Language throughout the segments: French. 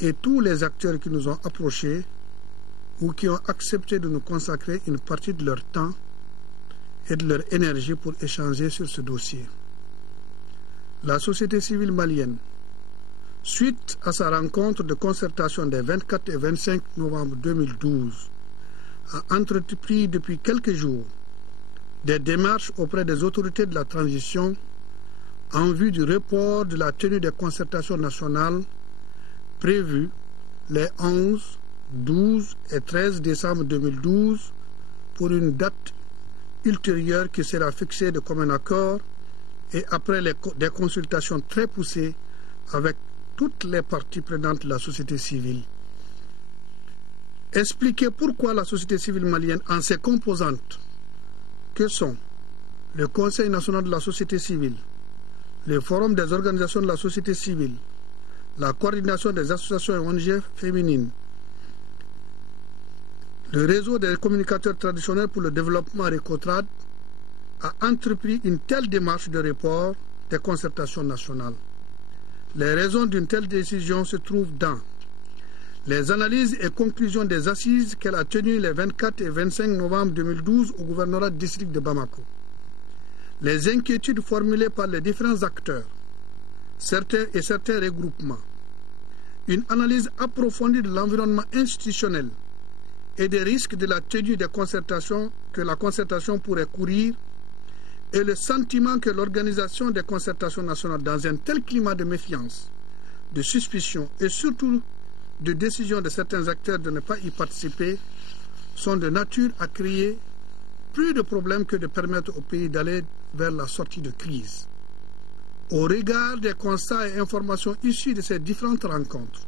et tous les acteurs qui nous ont approchés ou qui ont accepté de nous consacrer une partie de leur temps et de leur énergie pour échanger sur ce dossier. La société civile malienne, suite à sa rencontre de concertation des 24 et 25 novembre 2012, a entrepris depuis quelques jours des démarches auprès des autorités de la transition en vue du report de la tenue des concertations nationales prévues les 11, 12 et 13 décembre 2012 pour une date ultérieure qui sera fixée de commun accord et après des consultations très poussées avec toutes les parties prenantes de la société civile. Expliquer pourquoi la société civile malienne en ses composantes, que sont le Conseil national de la société civile, le Forum des organisations de la société civile, la coordination des associations et ONG féminines, le réseau des communicateurs traditionnels pour le développement Recotrad, a entrepris une telle démarche de report des concertations nationales. Les raisons d'une telle décision se trouvent dans les analyses et conclusions des assises qu'elle a tenues les 24 et 25 novembre 2012 au gouvernorat du district de Bamako, les inquiétudes formulées par les différents acteurs, certains regroupements, une analyse approfondie de l'environnement institutionnel et des risques de la tenue des concertations que la concertation pourrait courir, et le sentiment que l'organisation des concertations nationales dans un tel climat de méfiance, de suspicion et surtout de décision de certains acteurs de ne pas y participer sont de nature à créer plus de problèmes que de permettre au pays d'aller vers la sortie de crise. Au regard des constats et informations issus de ces différentes rencontres,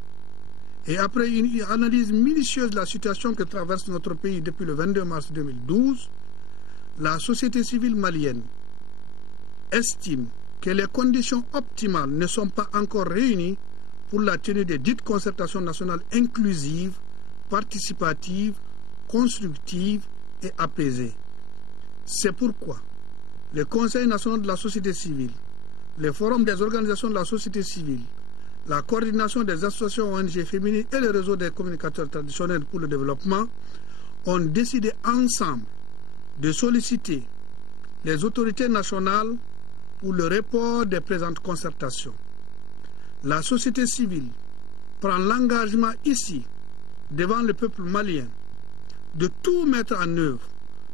et après une analyse minutieuse de la situation que traverse notre pays depuis le 22 mars 2012, la société civile malienne estime que les conditions optimales ne sont pas encore réunies pour la tenue des dites concertations nationales inclusives, participatives, constructives et apaisées. C'est pourquoi le Conseil national de la société civile, le Forum des organisations de la société civile, la coordination des associations ONG féminines et le réseau des communicateurs traditionnels pour le développement ont décidé ensemble de solliciter les autorités nationales pour le report des présentes concertations. La société civile prend l'engagement ici, devant le peuple malien, de tout mettre en œuvre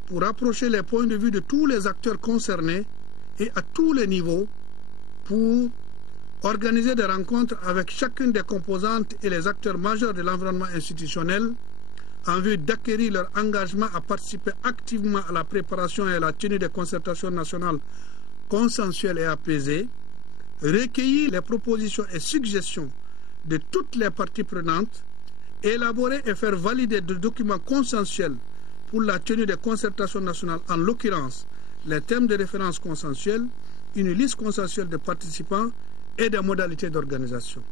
pour rapprocher les points de vue de tous les acteurs concernés et à tous les niveaux pour organiser des rencontres avec chacune des composantes et les acteurs majeurs de l'environnement institutionnel en vue d'acquérir leur engagement à participer activement à la préparation et à la tenue des concertations nationales consensuelles et apaisées, recueillir les propositions et suggestions de toutes les parties prenantes, élaborer et faire valider des documents consensuels pour la tenue des concertations nationales, en l'occurrence les thèmes de référence consensuels, une liste consensuelle de participants et des modalités d'organisation.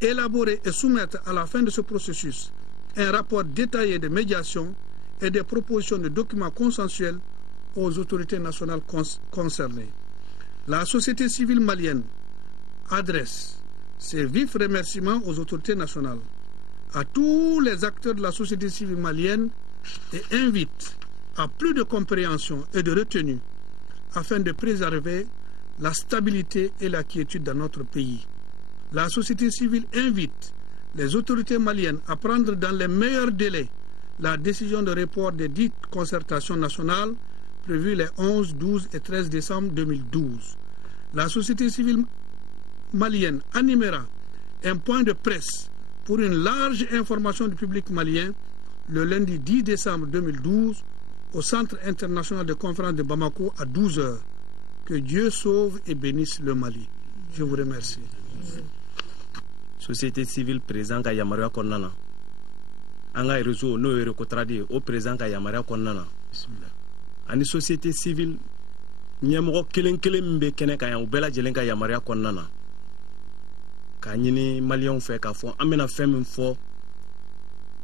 Élaborer et soumettre à la fin de ce processus un rapport détaillé de médiation et des propositions de documents consensuels aux autorités nationales concernées. La société civile malienne adresse ses vifs remerciements aux autorités nationales, à tous les acteurs de la société civile malienne et invite à plus de compréhension et de retenue afin de préserver la stabilité et la quiétude dans notre pays. La société civile invite les autorités maliennes à prendre dans les meilleurs délais la décision de report des dites concertations nationales prévues les 11, 12 et 13 décembre 2012. La société civile malienne animera un point de presse pour une large information du public malien le lundi 10 décembre 2012 au Centre international de conférence de Bamako à 12 h. Que Dieu sauve et bénisse le Mali. Je vous remercie. Société civile présent ka yamaria konnana. Anga réseau no Recotrad au présent ka yamaria konnana. Bismillah. Ani société civile nyemoko kelen mbe kene ka yan bela jelen ka yamaria konnana. Ka nyini malien fait ka fo amena fem fo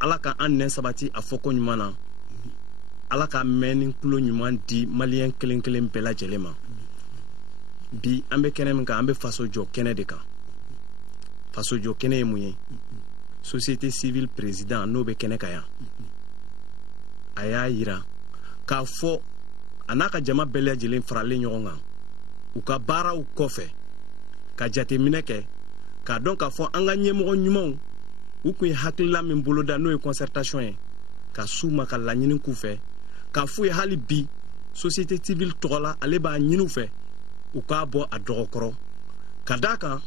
ala ka an sabati a fo ko nyumana. Ala ka men kulo nyuman di malien kelen bela jelema. Bi ambe kene mka ambe faso jo kene de kan. Faso jo kene munye. société civile président n'o bɛ kɛnɛ kan yan a y'a yira k'a fɔ a n'a ka jama bɛɛ lajɛlen faralen ɲɔgɔn kan u ka baaraw kɔfɛ ka jateminɛ kɛ k'a dɔn k'a fɔ an ka ɲɛmɔgɔ ɲumanw u kun ye hakilila min boloda n'o ye concertation ye ka s'u ma ka laɲini k'u fɛ k'a f'u ye hali bi société civile tɔgɔ la ale b'a ɲini u fɛ u k'a bɔ a dɔgɔkɔrɔ ka d'a kan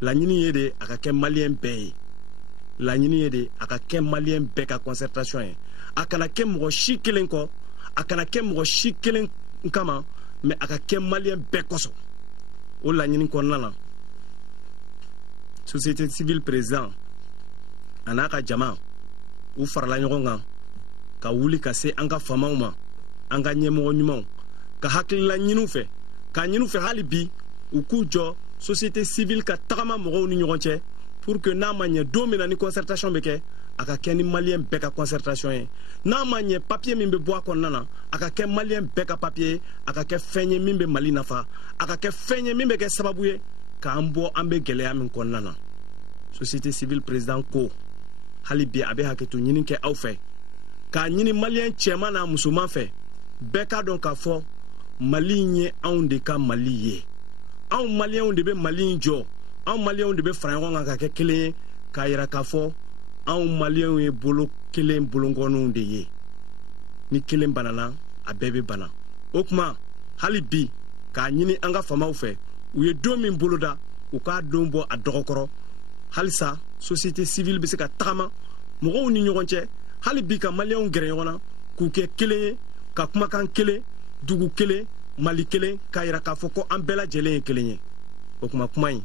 laɲini ye de a ka kɛ maliyɛn bɛɛ ye laɲini ye de a ka kɛ maliyɛn bɛɛ ka concertation ye a kana kɛ mɔgɔ si kelen kɔ a kana kɛ mɔgɔ si kelen kama mais a ka kɛ maliyɛn bɛɛ kosɔn o laɲini kɔnɔna na société civile président a n'a ka jama u farala ɲɔgɔn kan ka wuli ka se an ka famaw ma an ka ɲɛmɔgɔ ɲumanw ka hakilila ɲiniw fɛ k'a ɲiniw fɛ hali bi u k'u jɔ société civile ka tagama mɔgɔw ni ɲɔgɔn cɛ pour que n'a ma ɲɛ don min na ni concertation bɛ kɛ a ka kɛ ni maliyɛn bɛɛ ka concertation ye n'a ma ɲɛ papier min bɛ bɔ a kɔnɔna na a ka kɛ maliyɛn bɛɛ ka papier ye a ka kɛ fɛn ye min bɛ Mali nafa a ka kɛ fɛn ye min bɛ kɛ sababu ye k'an bɔ an bɛ gɛlɛya min kɔnɔna na société civile président ko hali bi a bɛ hakɛto ɲini kɛ aw fɛ k'a ɲini maliyɛn cɛman n'a musoman fɛ bɛɛ k'a dɔn k'a fɔ Mali in ye anw de ka Mali ye anw maliyɛnw de bɛ Mali in jɔ anw maliyɛnw de bɛ fara ɲɔgɔn kan ka kɛ kelen ye k'a yira k'a fɔ anw maliyɛnw ye bolo kelen bolonkɔniw de ye ni kelen banana a bɛɛ bɛ bana o tuma hali bi k'a ɲini an ka famaw fɛ u ye don min boloda u k'a don bɔ a dɔgɔkɔrɔ halisa société civile bɛ se ka tagama mɔgɔw ni ɲɔgɔn cɛ hali bi ka maliyɛnw gɛrɛ ɲɔgɔn na k'u kɛ kelen ye ka kumakan kelen dugu kelen Mali kelen k'a yira k'a fɔ ko an bɛɛ lajɛlen ye kelen ye o kuma kuma in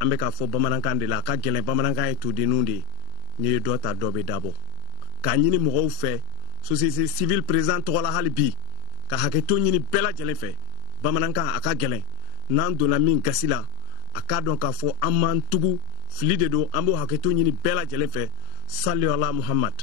an bɛ k'a fɔ bamanankan de la a ka gɛlɛn bamanankan ye todenninw de ye n'i ye dɔ ta dɔ bɛ dabɔ k'a ɲini mɔgɔw fɛ société civile président tɔgɔ la hali bi ka hakɛto ɲini bɛɛ lajɛlen fɛ bamanankan a ka gɛlɛn n'an donna min gasi la a k'a dɔn k'a fɔ an m'an tugu fili de don an b'o hakɛto ɲini bɛɛ lajɛlen fɛ sali ala Muhammad